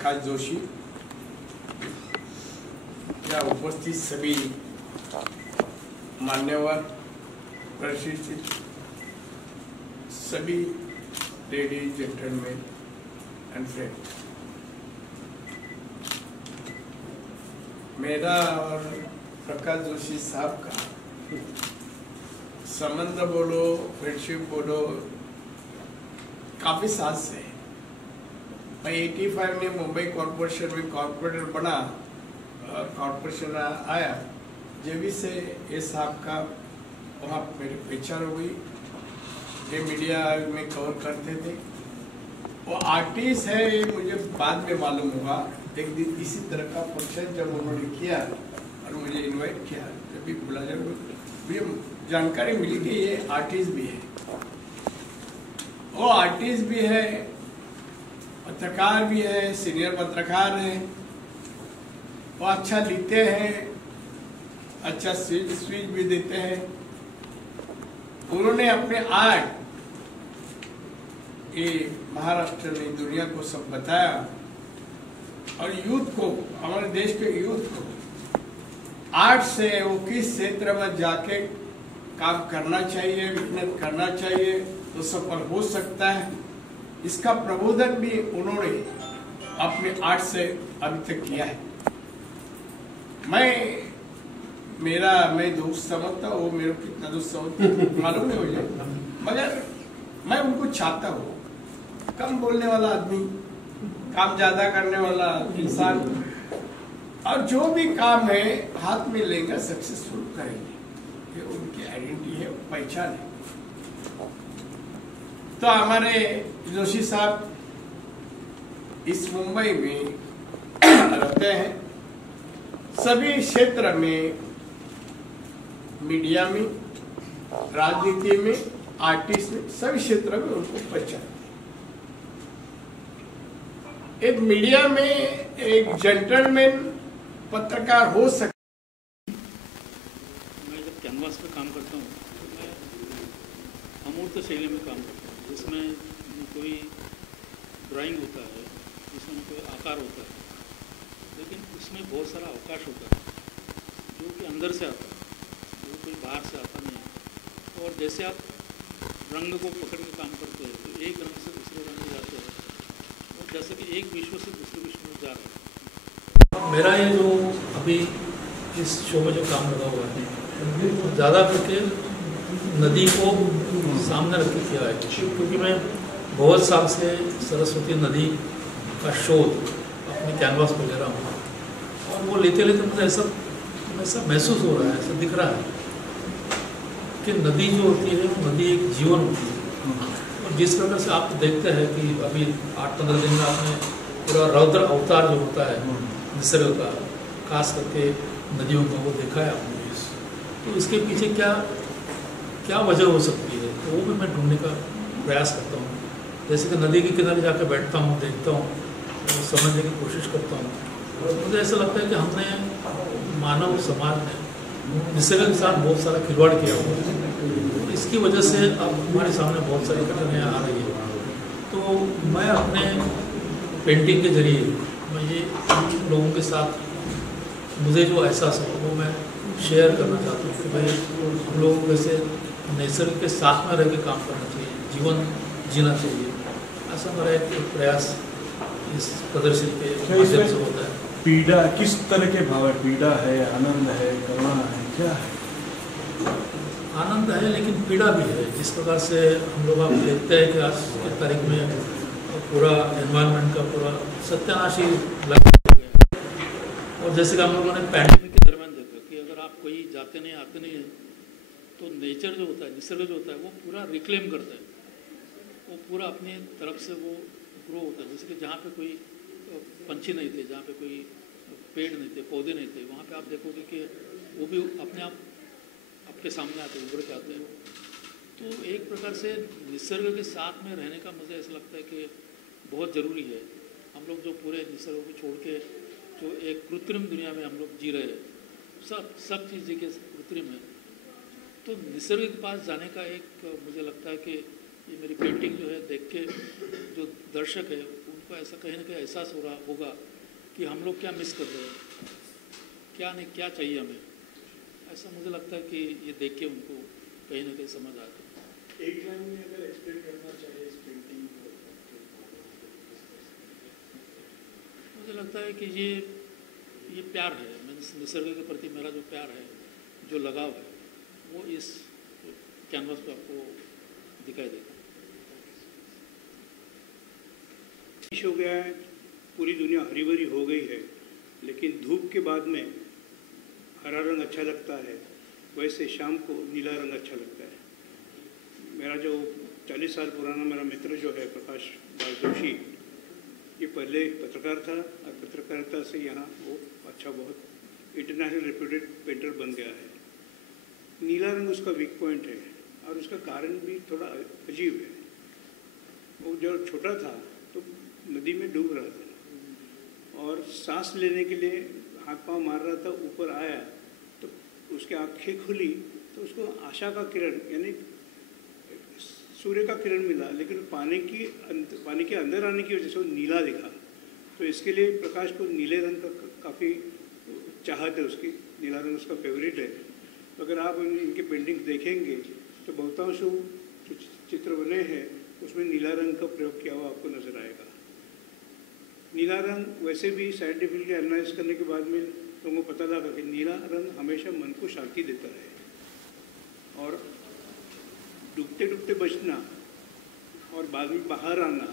प्रकाश जोशी, या उपस्थित सभी मान्यवर, प्रशिक्षित सभी लेडीज, जेंटलमैन एंड फ्रेंड्स, मेरा और प्रकाश जोशी साहब का संबंध बोलो, फ्रेंडशिप बोलो, काफी साल से है। मैं 85 में मुंबई कॉरपोरेशन में कॉर्पोरेटर बना, कॉर्पोरेशन आया, जेबी से ये साहब का वहाँ मेरी पहचान हो गई। ये मीडिया में कवर करते थे। वो आर्टिस्ट है, ये मुझे बाद में मालूम हुआ। एक दिन इसी तरह का फंक्शन जब उन्होंने किया और मुझे इनवाइट किया, जब भी बुला, जब मुझे जानकारी मिली कि ये आर्टिस्ट भी है। वो आर्टिस्ट भी है, पत्रकार भी है, सीनियर पत्रकार है। वो अच्छा लिखते हैं, अच्छा स्पीच भी देते हैं। उन्होंने अपने आर्ट ये महाराष्ट्र में दुनिया को सब बताया और यूथ को, हमारे देश के यूथ को आर्ट से वो किस क्षेत्र में जाके काम करना चाहिए, मेहनत करना चाहिए तो सफल हो सकता है। इसका प्रबोधन भी उन्होंने अपने आर्ट से अभी तक किया है। मैं दोस्त समझता हूँ, वो मेरे कितना दोस्त समझता मालूम नहीं मुझे, मगर मैं उनको चाहता हूँ। कम बोलने वाला आदमी, काम ज्यादा करने वाला इंसान, और जो भी काम है हाथ में लेंगे, सक्सेसफुल करेंगे। ये उनकी आइडेंटिटी है, पहचान है। तो हमारे जोशी साहब इस मुंबई में रहते हैं। सभी क्षेत्र में, मीडिया में, राजनीति में, आर्टिस्ट में, सभी क्षेत्र में उनको पहचान। एक मीडिया में एक जेंटलमैन पत्रकार हो सकता। मैं जब कैनवास पे काम करता हूँ तो मैं अमूर्त शैली में काम करता हूँ, जिसमें कोई ड्राइंग होता है, जिसमें कोई आकार होता है, लेकिन उसमें बहुत सारा अवकाश होता है जो कि अंदर से आता है, जो कोई बाहर से आता नहीं है। और जैसे आप रंग को पकड़ के काम करते हैं तो एक रंग से दूसरे रंग में जाते हैं, और जैसे कि एक विश्व से दूसरे विश्व में जा रहे हैं। मेरा ये जो अभी इस शो में जो काम लगा हुआ है, ज़्यादा करके नदी को सामने रख के किया है, क्योंकि मैं बहुत साल से सरस्वती नदी का शोध अपने कैनवास पर ले रहा हूँ, और वो लेते लेते मुझे ऐसा महसूस हो रहा है, ऐसा दिख रहा है कि नदी जो होती है, नदी एक जीवन होती है। और जिस प्रकार से आप देखते हैं कि अभी 8-15 दिन में आपने पूरा रौद्र अवतार जो होता है निसर्ग का, खास करके नदियों का, वो देखा है आपने। तो इसके पीछे क्या वजह हो सकती है, तो वो भी मैं ढूंढने का प्रयास करता हूँ। जैसे कि नदी के किनारे जाकर बैठता हूँ, देखता हूँ, और समझने की कोशिश करता हूँ। और मुझे ऐसा लगता है कि हमने मानव समाज ने निसर्ग के साथ बहुत सारा खिलवाड़ किया हुआ है, और इसकी वजह से अब हमारे सामने बहुत सारी कठिनाइयाँ आ रही है। तो मैं अपने पेंटिंग के जरिए मैं ये लोगों के साथ मुझे जो एहसास हो वो मैं शेयर करना चाहता हूँ कि भाई हम लोगों को वैसे नेचर के साथ में रह के काम करना चाहिए, जीवन जीना चाहिए। ऐसा मेरा एक प्रयास इस प्रदर्शनी के माध्यम से होता है। पीड़ा किस तरह के भाव है? पीड़ा है, आनंद है, करुणा है, क्या है? आनंद है, लेकिन पीड़ा भी है। जिस प्रकार से हम लोग आप देखते हैं कि आज की तारीख में पूरा एनवायरनमेंट का पूरा सत्यानाशी लग गया, और जैसे कि हम लोगों ने पैंडेमिक के दरमियान देखा कि अगर आप कोई जाते नहीं आते नहीं है तो नेचर जो होता है, निसर्ग जो होता है, वो पूरा रिक्लेम करता है, वो पूरा अपनी तरफ से वो ग्रो होता है। जैसे कि जहाँ पे कोई पंछी नहीं थे, जहाँ पे कोई पेड़ नहीं थे, पौधे नहीं थे, वहाँ पे आप देखोगे कि वो भी अपने आप आपके सामने आते हैं, उभर के आते हैं। तो एक प्रकार से निसर्ग के साथ में रहने का मुझे ऐसा लगता है कि बहुत ज़रूरी है। हम लोग जो पूरे निसर्ग को छोड़ के जो एक कृत्रिम दुनिया में हम लोग जी रहे हैं, सब चीज़ें के कृत्रिम है, तो निसर्ग के पास जाने का एक मुझे लगता है कि ये मेरी पेंटिंग जो है देख के जो दर्शक है आपको ऐसा कहीं ना कहीं एहसास हो रहा होगा कि हम लोग क्या मिस कर रहे हैं, क्या नहीं, क्या चाहिए हमें। ऐसा मुझे लगता है कि ये देख के उनको कहीं ना कहीं समझ आता है। एक लाइन में अगर एक्सप्लेन करना चाहिए इस पेंटिंग को, मुझे लगता है कि ये प्यार है, मैंने निसर्ग के प्रति मेरा जो प्यार है, जो लगाव है, वो इस कैनवास पे आपको दिखाई देगा। हो गया है, पूरी दुनिया हरी भरी हो गई है, लेकिन धूप के बाद में हरा रंग अच्छा लगता है, वैसे शाम को नीला रंग अच्छा लगता है। मेरा जो 40 साल पुराना मेरा मित्र जो है प्रकाश जोशी, ये पहले पत्रकार था और पत्रकारिता से यहाँ वो अच्छा बहुत इंटरनेशनल रेप्यूटेड पेंटर बन गया है। नीला रंग उसका वीक पॉइंट है और उसका कारण भी थोड़ा अजीब है। वो जब छोटा था तो नदी में डूब रहा था और सांस लेने के लिए हाथ पांव मार रहा था, ऊपर आया तो उसकी आँखें खुली तो उसको आशा का किरण यानी सूर्य का किरण मिला, लेकिन पानी के अंदर आने की वजह से वो नीला दिखा। तो इसके लिए प्रकाश को नीले रंग का काफ़ी चाहत है उसकी, नीला रंग उसका फेवरेट है। तो अगर आप इनके पेंटिंग देखेंगे तो बहुतांश जो चित्र बने हैं उसमें नीला रंग का प्रयोग किया हुआ आपको नजर आएगा। नीला रंग वैसे भी साइंटिफिकली एनालाइज करने के बाद में लोगों को पता लगा कि नीला रंग हमेशा मन को शांति देता है और डूबते डूबते बचना और बाद में बाहर आना,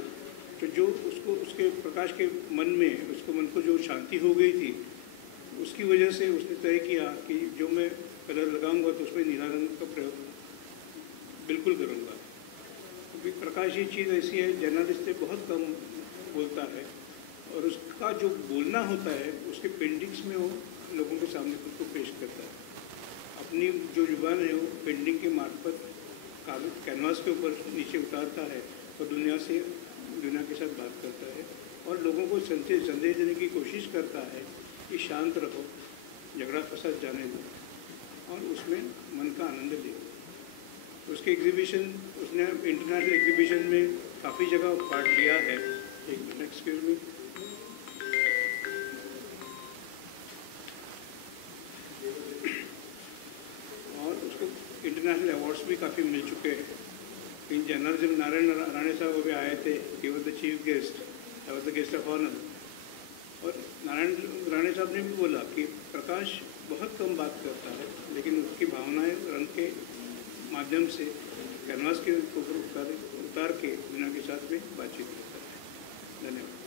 तो जो उसको उसके प्रकाश के मन में उसको मन को जो शांति हो गई थी, उसकी वजह से उसने तय किया कि जो मैं कलर लगाऊंगा तो उसमें नीला रंग का प्रयोग बिल्कुल करूंगा। क्योंकि प्रकाश ये चीज़ ऐसी है, जर्नलिस्ट से बहुत कम बोलता है और उसका जो बोलना होता है उसके पेंटिंग्स में वो लोगों के सामने खुद को पेश करता है। अपनी जो जुबान है वो पेंटिंग के मार्फत कैनवास के ऊपर नीचे उतारता है और दुनिया के साथ बात करता है और लोगों को संदेश देने की कोशिश करता है कि शांत रहो, झगड़ा फसाद जाने दो और उसमें मन का आनंद लो। उसके एग्जीबिशन, उसने इंटरनेशनल एग्जीबिशन में काफ़ी जगह पार्ट लिया है। एक मिनट, एक्सक्यूज मी। और उसको इंटरनेशनल अवार्ड्स भी काफ़ी मिल चुके हैं। इन जनरल जब नारायण राणे साहब भी आए थे, he was the chief guest, I was the guest of honour. और नारायण राणे साहब ने भी बोला कि प्रकाश बहुत कम बात करता है, लेकिन उसकी भावनाएं रंग के माध्यम से कैनवास के ऊपर उतार के दुनिया के साथ में बातचीत करता है। धन्यवाद।